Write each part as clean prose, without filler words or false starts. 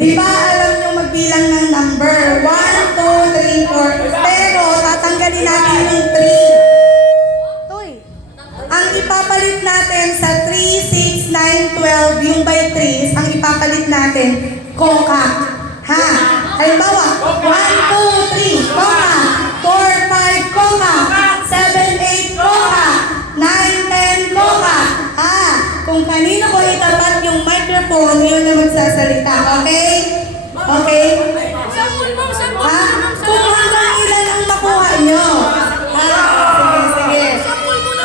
Di ba alam nyo magbilang ng number? 1, 2, 3, 4. Pero tatanggalin natin yung 3. Toy. Ang ipapalit natin sa 3, 6, 9, 12, yung by 3, ang ipapalit natin, Coca. Ha? Halimbawa, 1, 2, 3, Coca. 4, 5, Coca. 7, 8, Coca. 9, 10, Coca. Kung kanino ko itapat yung microphone, yun na magsasalita. Okay? Okay? Ha? Kung hanggang ilan ang makuha nyo. Ha? Sige, sige.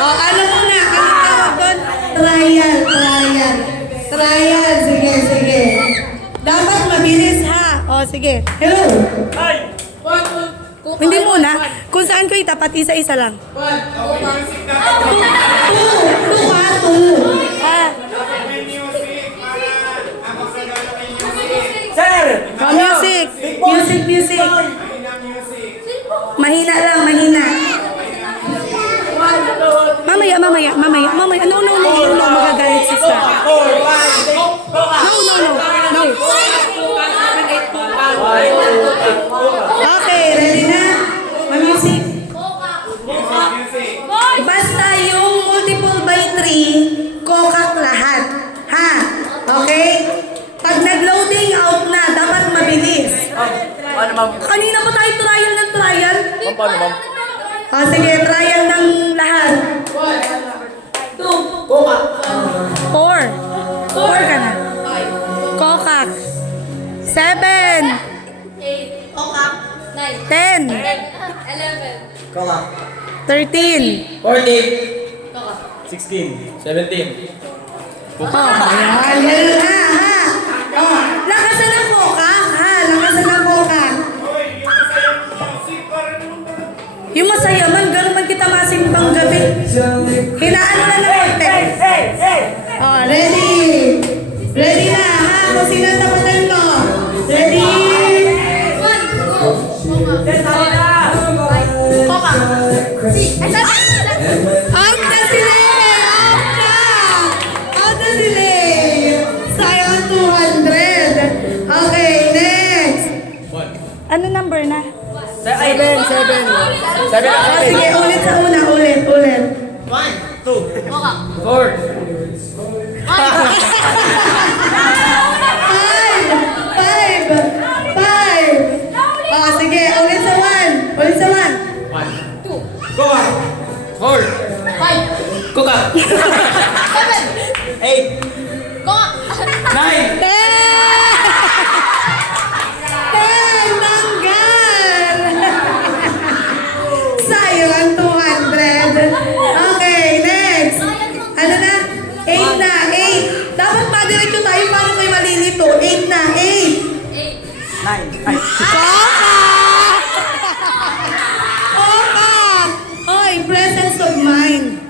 O, ano muna? Ano tawag doon? Trial, trial. Trial, sige, sige. Dapat mabilis ha. O, sige. Hello? Hindi muna. Kung saan ko itapat, isa-isa lang. 2. 2 ha? 2. Oh, music. Music, music. Mahina lang, mahina. Mamaya, mamaya, mamaya, mamaya. No, no, no, no, no. Magagalit si Star. No, no, no, no. Okay, ready na? Ma-music. Basta yung multiple by 3, kokak lahat. Ha? Okay? Pag nag-loading out na, dapat mabilis. Paano, ma'am? Kanina pa tayo trial ng trial. Ma'am, paano, ma'am? Sige, trial ng lahat. 2. 4. 4 ka na. Kokak. 7. 10. 13. 14. 16. 17. Oh, ayan. Ganun ha, ha. Oh, lakasan ang kokak, ha. Lakasan ang kokak. Yung masaya man, gano'n man kita masimpang gabi. Hinaan mo na ng konti. Oh, ready. Ready na, ha. Kung sino ang tapatan ko. Ready. Out na sila! Out na! Out na sila! Sayang 200. Okay, next. Ano number na? 7. 7. Sige, ulit sa una. Ulit, ulit. 1, 2, 4. 5. Sige, ulit sa 1. Ulit sa 1. 1, 2, Coca. 4. Coca. 8. 9. 10! Tanggal! Sayang ang 200. Okay, next. Ano na? 8 na, 8. Dapat madiretso tayo paano kayo malilito. 8 na, 8. 9. Ay. Coca! Coca! Oy, presence of mind.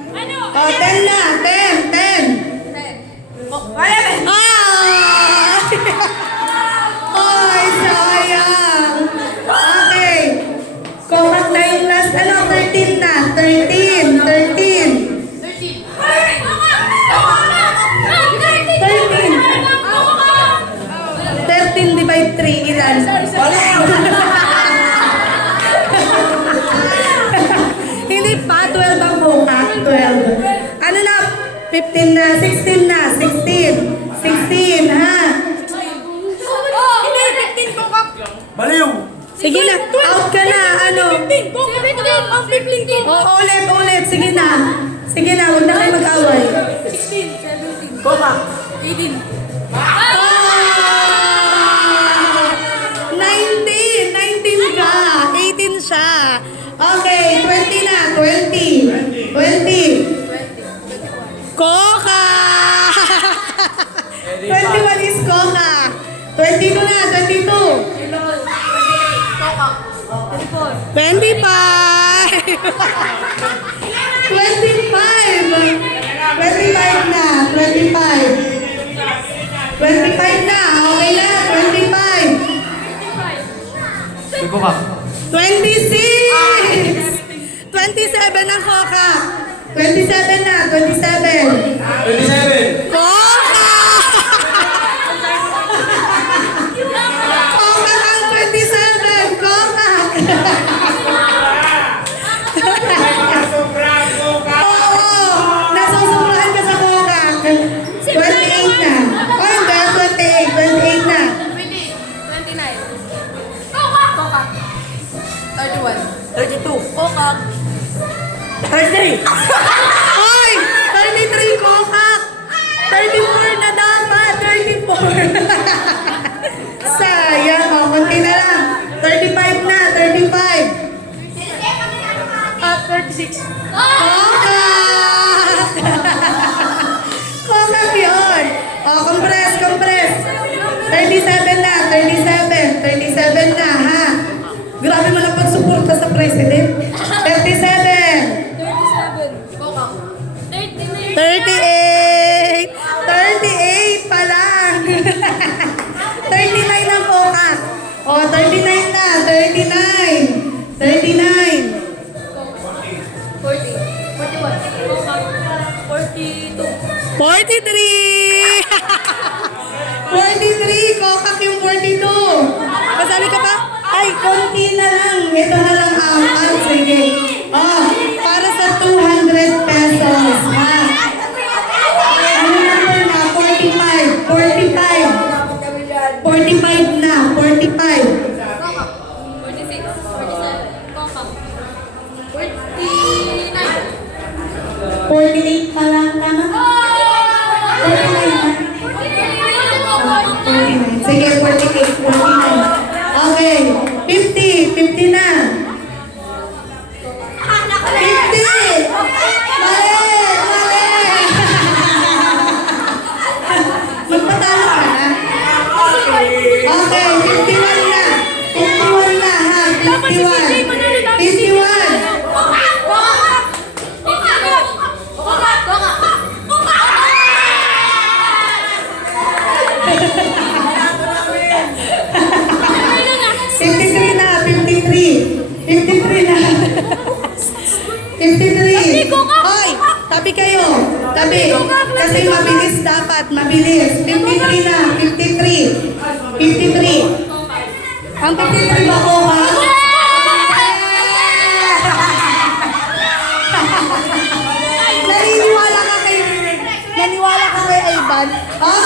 Oh, 10 na, 10, 10. Oy, sayang. Okay. Coca na yung last, 13 na. 13, 13. 13 divide 3, ilan? Hindi pa, 12 ang Coca. 12. Ano na? 15 na, 16 na, 16. 16, ha? Baliw. Sige na, out ka na, ano? Ulit, ulit, sige na. Sige na, huwag na kayo mag-away. Coca. 19 ka. 18 siya. Okay, 20 na, 20. 20. Coca! 21 is Coca. 22 na, 22. 25. 25 na, 25. 25 na, okay na, 25. Coca. 26! 27 ang Coca. 27 na, 27. 27. Coca! 34 na dapat. 34. Sayang. O, konti na lang. 35 na. 35. 36. Kokak! Kokak yun. O, compress. 37 na. 37 na, ha? Grabe mo na pagsuporta sa president. 37. 38! 38 pa lang! 39 ang kokak. O, 39 na. 39. 43! 43! Kokak yung 42! Kasali ka pa? Ay, konti na lang. Ito na lang ang sige. Oh, para sa 200 pesos. Ha? Ano number na? 45. 45 na. 45. 48 pa lang tama? 49 na. 49. Sige, 48. 49. Okay. 50. 50 na. 50! Mali! Magpatalo ka na. Okay, 51 na. 51 na, ha? 51. 51. Hoy, tabi kayo. Tabi. Kasi mabilis dapat. Mabilis. 53 na. 53. 53. Ang 53 ba ko, ha? Naniwala ka kay Ivan? Okay.